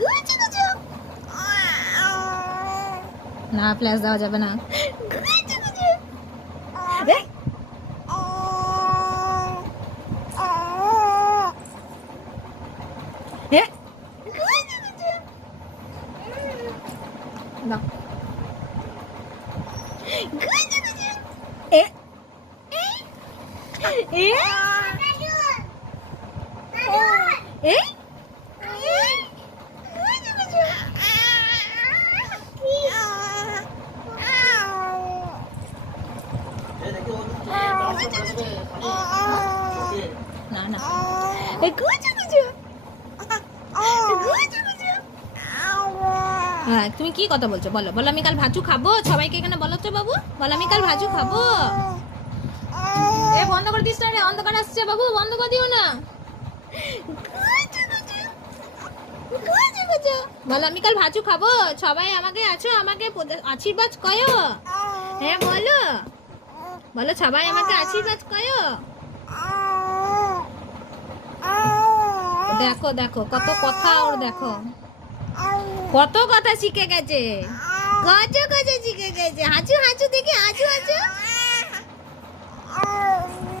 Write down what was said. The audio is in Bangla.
গুচু গুচু। না ফ্ল্যাশ দেওয়া যাবে না। গুচু গুচু। এই এ গুচু গুচু। না গুচু গুচু। এ এ এ না না গুচু গুচু। গুচু গুচু। হ্যাঁ তুমি কি কথা বলছো বলো, বলো আমি কাল ভাজু খাবো, সবাইকে এখানে বলো তো বাবু, বলো আমি কাল ভাজু খাবো। এ বন্ধ করে দিস না রে, অন্ধকার আসছে বাবু, বন্ধ করে দিও না। গুচু গুচু। গুচু গুচু। বলো আমি কাল ভাজু খাবো, সবাই আমাকে আছো, আমাকে আশীর্বাদ করো। হ্যাঁ বলো, বলো সবাই আমাকে আশীর্বাদ করো। দেখো দেখো কত কথা ওর, দেখো কত কথা শিখে গেছে, কত কথা শিখে গেছে। হাঁচু হাঁচু।